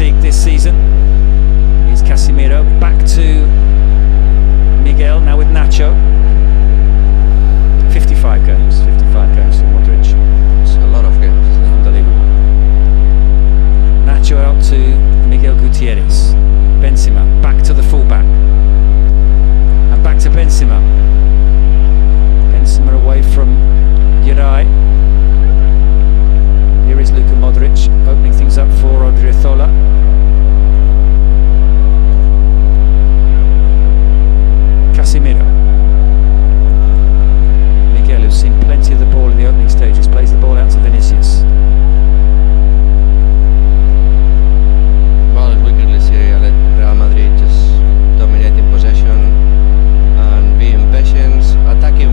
fatigued this season. Here's Casemiro, back to Miguel, now with Nacho. 55 games for Modric. It's a lot of games. Unbelievable. Nacho out to Miguel Gutierrez. Benzema, back to the fullback. And back to Benzema. Benzema away from Uribe. Here is Luka Modric, opening things up for Odriozola. Casemiro. Miguel, who's seen plenty of the ball in the opening stages, plays the ball out to Vinicius. Well, we clearly see Real Madrid just dominating possession and being patient, attacking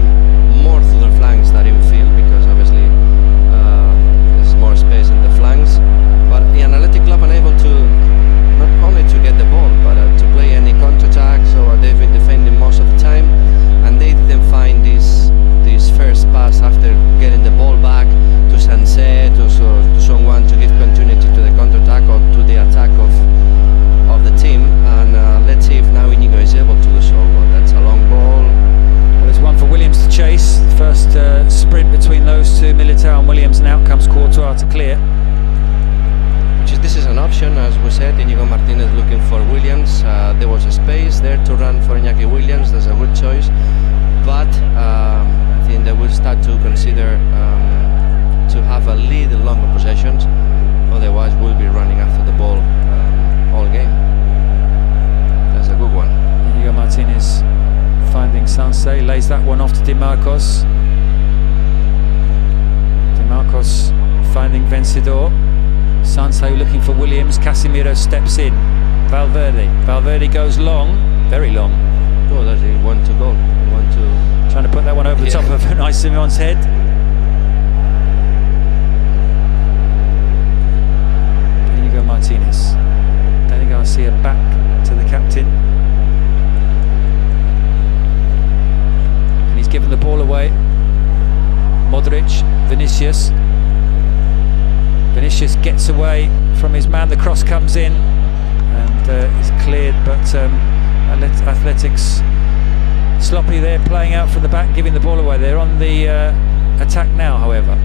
more through the flanks than in field, because obviously there's more space in the flanks. But the Athletic Club unable to not only to get the ball, but to play any counter-attack. So they've been defending most of the time, and they didn't find this first pass after getting the ball back to Sancet, to someone to give continuity to the counter-attack or to the attack of the team. And let's see if now Inigo is able to do so. But that's a long ball. Well, there's one for Williams to chase. The first sprint between those two, Militao and Williams, and out comes Courtois to clear. This is an option, as we said. Inigo Martinez looking for Williams. There was a space there to run for Iñaki Williams. That's a good choice. But I think they will start to consider to have a lead in longer possessions. Otherwise, we'll be running after the ball all game. That's a good one. Inigo Martinez finding Sancet, lays that one off to Di Marcos. Di Marcos finding Vencedor. Sancet looking for Williams. Casemiro steps in. Valverde goes long, very long. Oh, that's a 1-2 goal. Trying to put that one over the top of Unai Simon's head. Inigo Martinez. Dani Garcia back to the captain. And he's given the ball away. Modric, Vinicius. Vinicius gets away from his man. The cross comes in and is cleared, but Athletics sloppy there, playing out from the back, giving the ball away. They're on the attack now, however.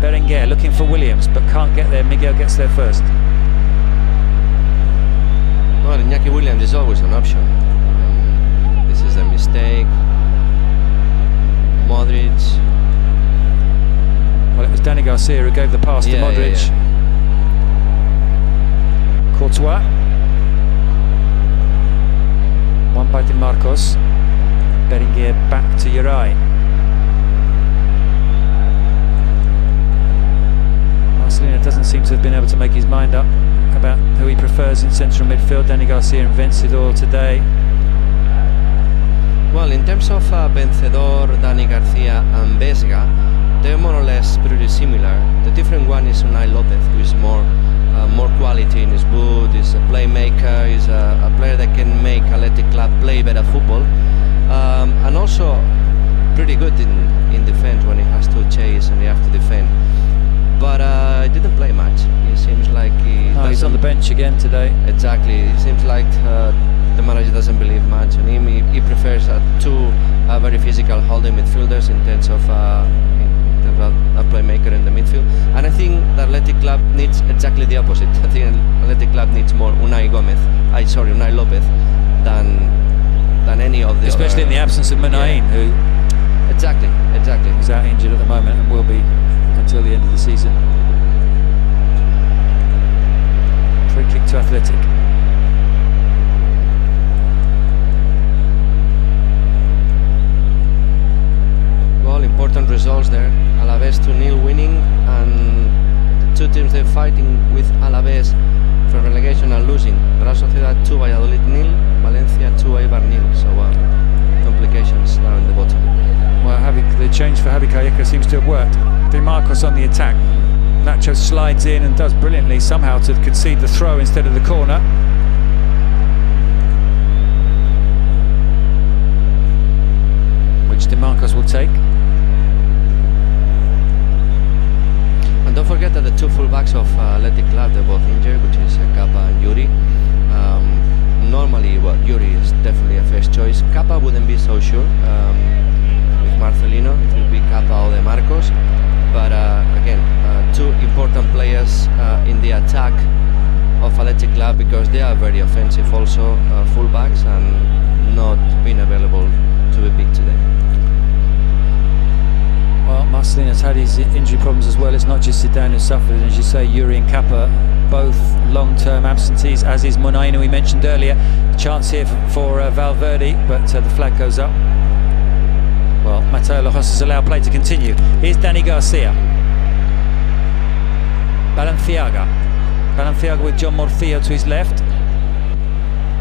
Berenguer looking for Williams, but can't get there. Miguel gets there first. Well, Iñaki Williams is always an option. This is a mistake. Modric. Well, it was Dani Garcia who gave the pass to Modric. Courtois. One by Di Marcos. Berenguer back to Uribe. Marcelino doesn't seem to have been able to make his mind up about who he prefers in central midfield. Dani Garcia and Vencedor today. Well, in terms of Vencedor, Dani Garcia and Vesga, they're more or less pretty similar. The different one is Unai Lopez, who is more quality in his boot, is a playmaker, is a player that can make Athletic Club play better football. And also pretty good in defense when he has to chase and he has to defend. But he didn't play much. It seems like he's on the bench again today. Exactly. It seems like the manager doesn't believe much in him. He prefers two very physical holding midfielders in terms of a playmaker in the midfield. And I think the Athletic Club needs exactly the opposite. I think Athletic Club needs more Unai Lopez than any of the especially in the absence of Minain, who exactly is out injured at the moment and will be until the end of the season. Free kick to Athletic. Well, important results there. Alaves 2-0 winning, and the two teams they're fighting with Alaves for relegation and losing. Real Sociedad 2, Valladolid 0, Valencia 2, Eibar 0. So complications down in the bottom. Well, the change for Javi Calleja seems to have worked. Di Marcos on the attack. Nacho slides in and does brilliantly somehow to concede the throw instead of the corner. Which Di Marcos will take. And don't forget that the two fullbacks of Athletic Club, they're both injured, which is Kappa and Yuri. Normally, well, Yuri is definitely a first choice. Kappa wouldn't be so sure with Marcelino, if it would be Kappa or De Marcos. But again, two important players in the attack of Athletic Club, because they are very offensive also, fullbacks, and not being available to be picked today. Well, Marcelino's had his injury problems as well. It's not just Zidane who suffered, and as you say, Yuri and Kappa, both long-term absentees, as is Munaino, we mentioned earlier. Chance here for Valverde, but the flag goes up. Well, Mateo Lajos has allowed play to continue. Here's Dani Garcia. Balenciaga with John Morcillo to his left.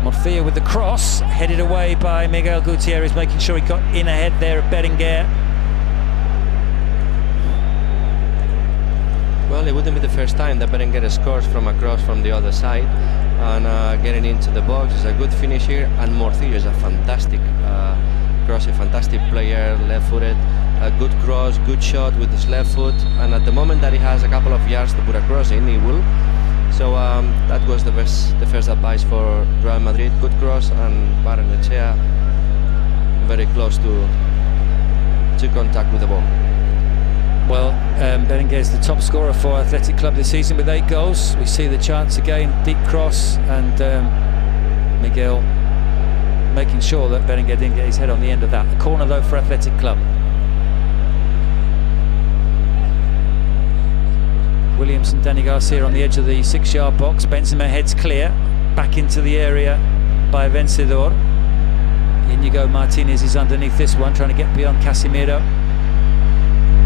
Morcillo with the cross, headed away by Miguel Gutierrez, making sure he got in ahead there of Berenguer. Well, it wouldn't be the first time that Berenguer scores from across from the other side, and getting into the box is a good finish here. And Morcillo is a fantastic cross, a fantastic player, left-footed, a good cross, good shot with his left foot, and at the moment that he has a couple of yards to put a cross in, he will. So that was the first advice for Real Madrid. Good cross, and Barrenechea very close to contact with the ball. Well, Berenguer is the top scorer for Athletic Club this season with 8 goals. We see the chance again, deep cross, and Miguel making sure that Berenguer didn't get his head on the end of that. A corner though for Athletic Club. Williams and Dani Garcia on the edge of the 6-yard box. Benzema heads clear, back into the area by Vencedor. Inigo Martinez is underneath this one, trying to get beyond Casemiro.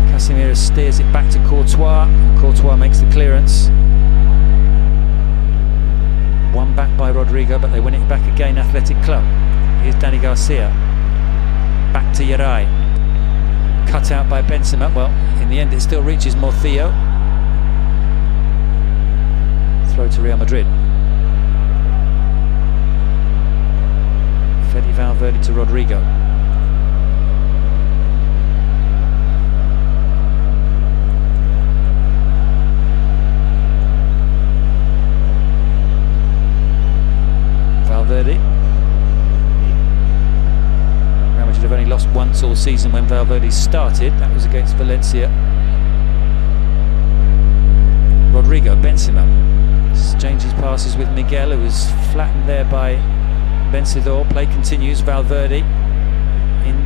Casemiro steers it back to Courtois, and Courtois makes the clearance. One back by Rodrigo, but they win it back again, Athletic Club. Here's Dani Garcia. Back to Yaray. Cut out by Benzema. Well, in the end it still reaches Morcillo. Throw to Real Madrid. Fede Valverde to Rodrigo. Valverde. Real Madrid have only lost once all season when Valverde started. That was against Valencia. Rodrigo, Benzema exchanges passes with Miguel, who was flattened there by Vencedor. Play continues. Valverde in